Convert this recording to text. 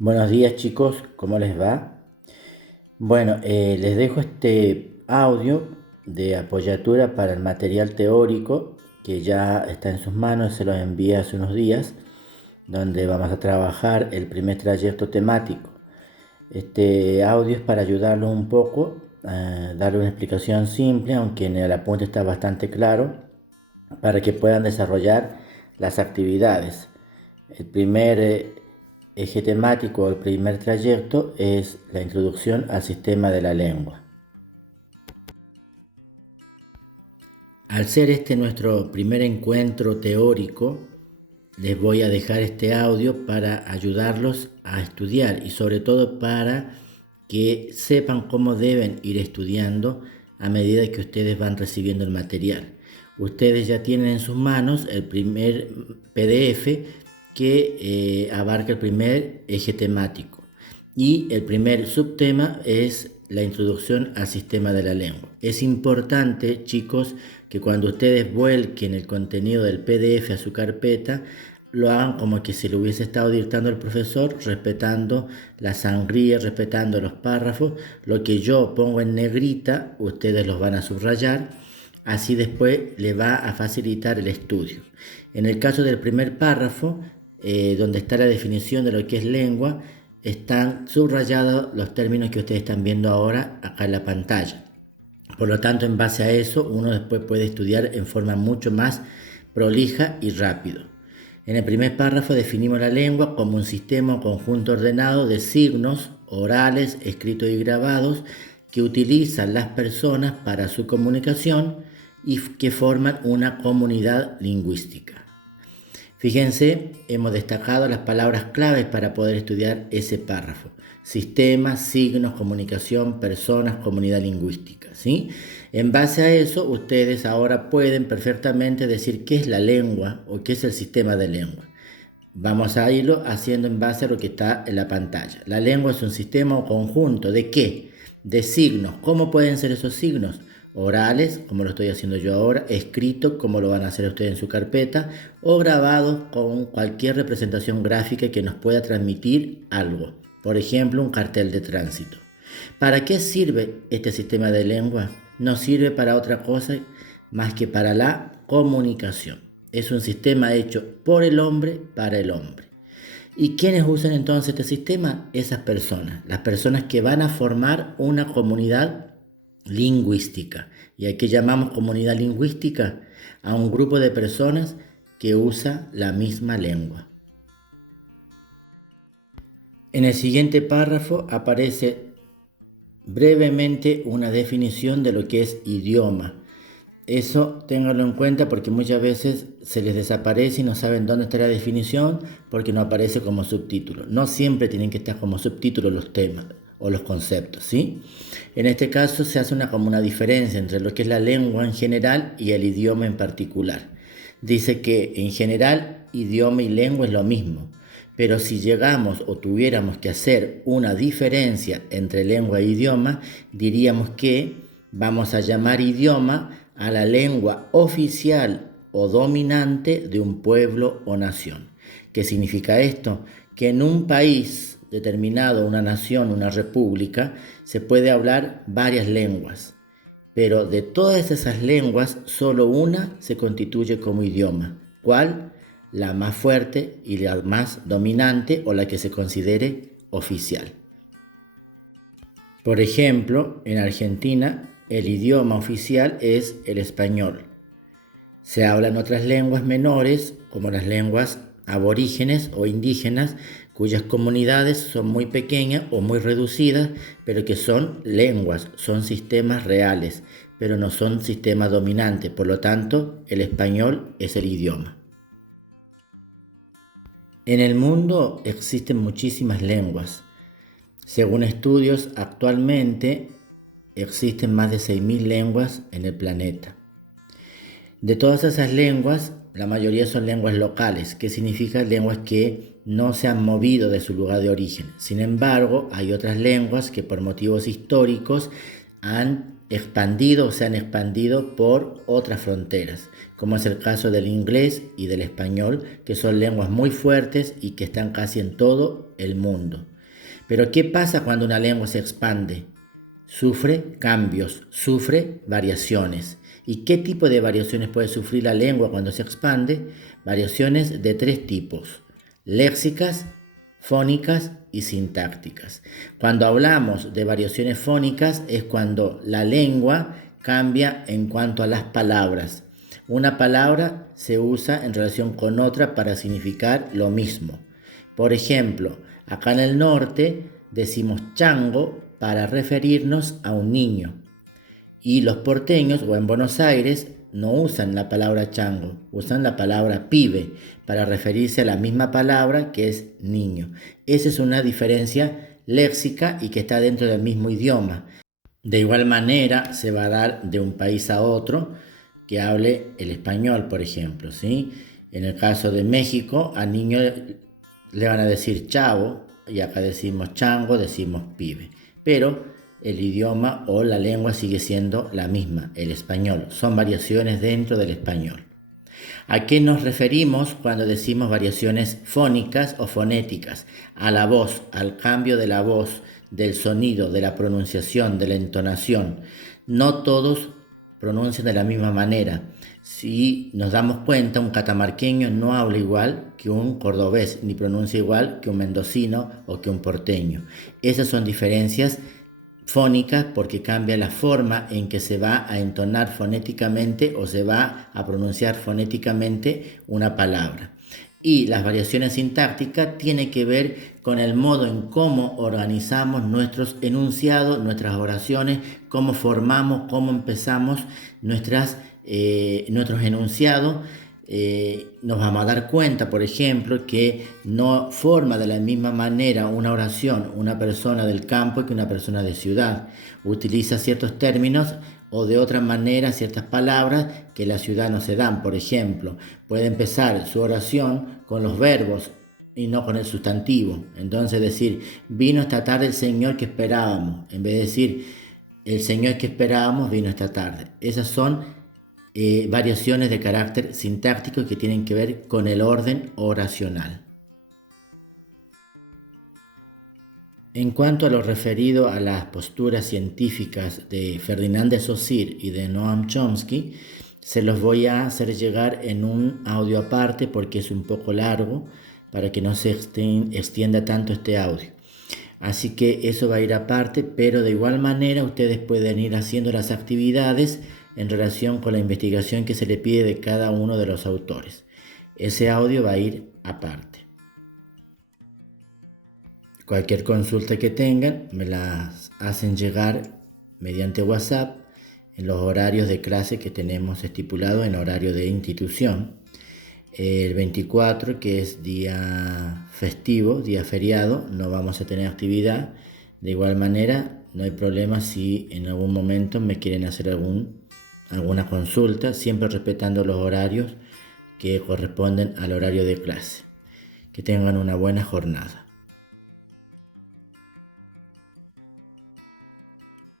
Buenos días chicos, ¿cómo les va? Bueno, les dejo este audio de apoyatura para el material teórico que ya está en sus manos, se los envié hace unos días, donde vamos a trabajar el primer trayecto temático. Este audio es para ayudarlos un poco, a darle una explicación simple, aunque en el apunte está bastante claro, para que puedan desarrollar las actividades. El primer eje temático, el primer trayecto es la introducción al sistema de la lengua. Al ser este nuestro primer encuentro teórico, les voy a dejar este audio para ayudarlos a estudiar y sobre todo para que sepan cómo deben ir estudiando a medida que ustedes van recibiendo el material. Ustedes ya tienen en sus manos el primer PDF que abarca el primer eje temático y el primer subtema es la introducción al sistema de la lengua. Es importante, chicos, que cuando ustedes vuelquen el contenido del PDF a su carpeta, lo hagan como que se lo hubiese estado dictando el profesor, respetando la sangría, respetando los párrafos. Lo que yo pongo en negrita, ustedes los van a subrayar, así después les va a facilitar el estudio. En el caso del primer párrafo, donde está la definición de lo que es lengua, están subrayados los términos que ustedes están viendo ahora acá en la pantalla. Por lo tanto, en base a eso, uno después puede estudiar en forma mucho más prolija y rápido. En el primer párrafo definimos la lengua como un sistema o conjunto ordenado de signos orales, escritos y grabados que utilizan las personas para su comunicación y que forman una comunidad lingüística. Fíjense, hemos destacado las palabras claves para poder estudiar ese párrafo. Sistema, signos, comunicación, personas, comunidad lingüística, ¿sí? En base a eso, ustedes ahora pueden perfectamente decir qué es la lengua o qué es el sistema de lengua. Vamos a irlo haciendo en base a lo que está en la pantalla. La lengua es un sistema o conjunto ¿de qué? De signos. ¿Cómo pueden ser esos signos? Orales, como lo estoy haciendo yo ahora, escritos, como lo van a hacer ustedes en su carpeta, o grabados con cualquier representación gráfica que nos pueda transmitir algo. Por ejemplo, un cartel de tránsito. ¿Para qué sirve este sistema de lengua? No sirve para otra cosa más que para la comunicación. Es un sistema hecho por el hombre para el hombre. ¿Y quiénes usan entonces este sistema? Esas personas, las personas que van a formar una comunidad lingüística. ¿Y a qué llamamos comunidad lingüística? A un grupo de personas que usa la misma lengua. En el siguiente párrafo aparece brevemente una definición de lo que es idioma. Eso ténganlo en cuenta porque muchas veces se les desaparece y no saben dónde está la definición porque no aparece como subtítulo. No siempre tienen que estar como subtítulos los temas o los conceptos, ¿sí? En este caso se hace como una diferencia entre lo que es la lengua en general y el idioma en particular. Dice que en general idioma y lengua es lo mismo, pero si llegamos o tuviéramos que hacer una diferencia entre lengua e idioma, diríamos que vamos a llamar idioma a la lengua oficial o dominante de un pueblo o nación. ¿Qué significa esto? Que en un país determinado, una nación, una república, se puede hablar varias lenguas, pero de todas esas lenguas, solo una se constituye como idioma. ¿Cuál? La más fuerte y la más dominante o la que se considere oficial. Por ejemplo, en Argentina, el idioma oficial es el español. Se hablan otras lenguas menores, como las lenguas aborígenes o indígenas, cuyas comunidades son muy pequeñas o muy reducidas, pero que son lenguas, son sistemas reales, pero no son sistemas dominantes. Por lo tanto, el español es el idioma. En el mundo existen muchísimas lenguas. Según estudios, actualmente existen más de 6.000 lenguas en el planeta. De todas esas lenguas, la mayoría son lenguas locales, que significa lenguas que no se han movido de su lugar de origen. Sin embargo, hay otras lenguas que por motivos históricos han expandido o se han expandido por otras fronteras, como es el caso del inglés y del español, que son lenguas muy fuertes y que están casi en todo el mundo. Pero ¿qué pasa cuando una lengua se expande? Sufre cambios, sufre variaciones. ¿Y qué tipo de variaciones puede sufrir la lengua cuando se expande? Variaciones de 3 tipos: léxicas, fónicas y sintácticas. Cuando hablamos de variaciones fónicas es cuando la lengua cambia en cuanto a las palabras. Una palabra se usa en relación con otra para significar lo mismo. Por ejemplo, acá en el norte decimos chango para referirnos a un niño. Y los porteños o en Buenos Aires no usan la palabra chango, usan la palabra pibe para referirse a la misma palabra que es niño. Esa es una diferencia léxica y que está dentro del mismo idioma. De igual manera se va a dar de un país a otro que hable el español, por ejemplo, ¿sí? En el caso de México, al niño le van a decir chavo y acá decimos chango, decimos pibe. Pero el idioma o la lengua sigue siendo la misma, el español. Son variaciones dentro del español. ¿A qué nos referimos cuando decimos variaciones fónicas o fonéticas? A la voz, al cambio de la voz, del sonido, de la pronunciación, de la entonación. No todos pronuncian de la misma manera. Si nos damos cuenta, un catamarqueño no habla igual que un cordobés, ni pronuncia igual que un mendocino o que un porteño. Esas son diferencias fónicas porque cambia la forma en que se va a entonar fonéticamente o se va a pronunciar fonéticamente una palabra. Y las variaciones sintácticas tienen que ver con el modo en cómo organizamos nuestros enunciados, nuestras oraciones, cómo formamos, cómo empezamos nuestros enunciados. Nos vamos a dar cuenta, por ejemplo, que no forma de la misma manera una oración una persona del campo que una persona de ciudad. Utiliza ciertos términos o de otra manera ciertas palabras que en la ciudad no se dan. Por ejemplo, puede empezar su oración con los verbos y no con el sustantivo. Entonces decir, vino esta tarde el Señor que esperábamos, en vez de decir, el Señor que esperábamos vino esta tarde. Esas son variaciones de carácter sintáctico que tienen que ver con el orden oracional. En cuanto a lo referido a las posturas científicas de Ferdinand de Saussure y de Noam Chomsky, se los voy a hacer llegar en un audio aparte porque es un poco largo para que no se extienda tanto este audio. Así que eso va a ir aparte, pero de igual manera ustedes pueden ir haciendo las actividades en relación con la investigación que se le pide de cada uno de los autores. Ese audio va a ir aparte. Cualquier consulta que tengan me las hacen llegar mediante WhatsApp en los horarios de clase que tenemos estipulado en horario de institución. El 24, que es día festivo, día feriado, no vamos a tener actividad. De igual manera, no hay problema si en algún momento me quieren hacer alguna consulta, siempre respetando los horarios que corresponden al horario de clase. Que tengan una buena jornada.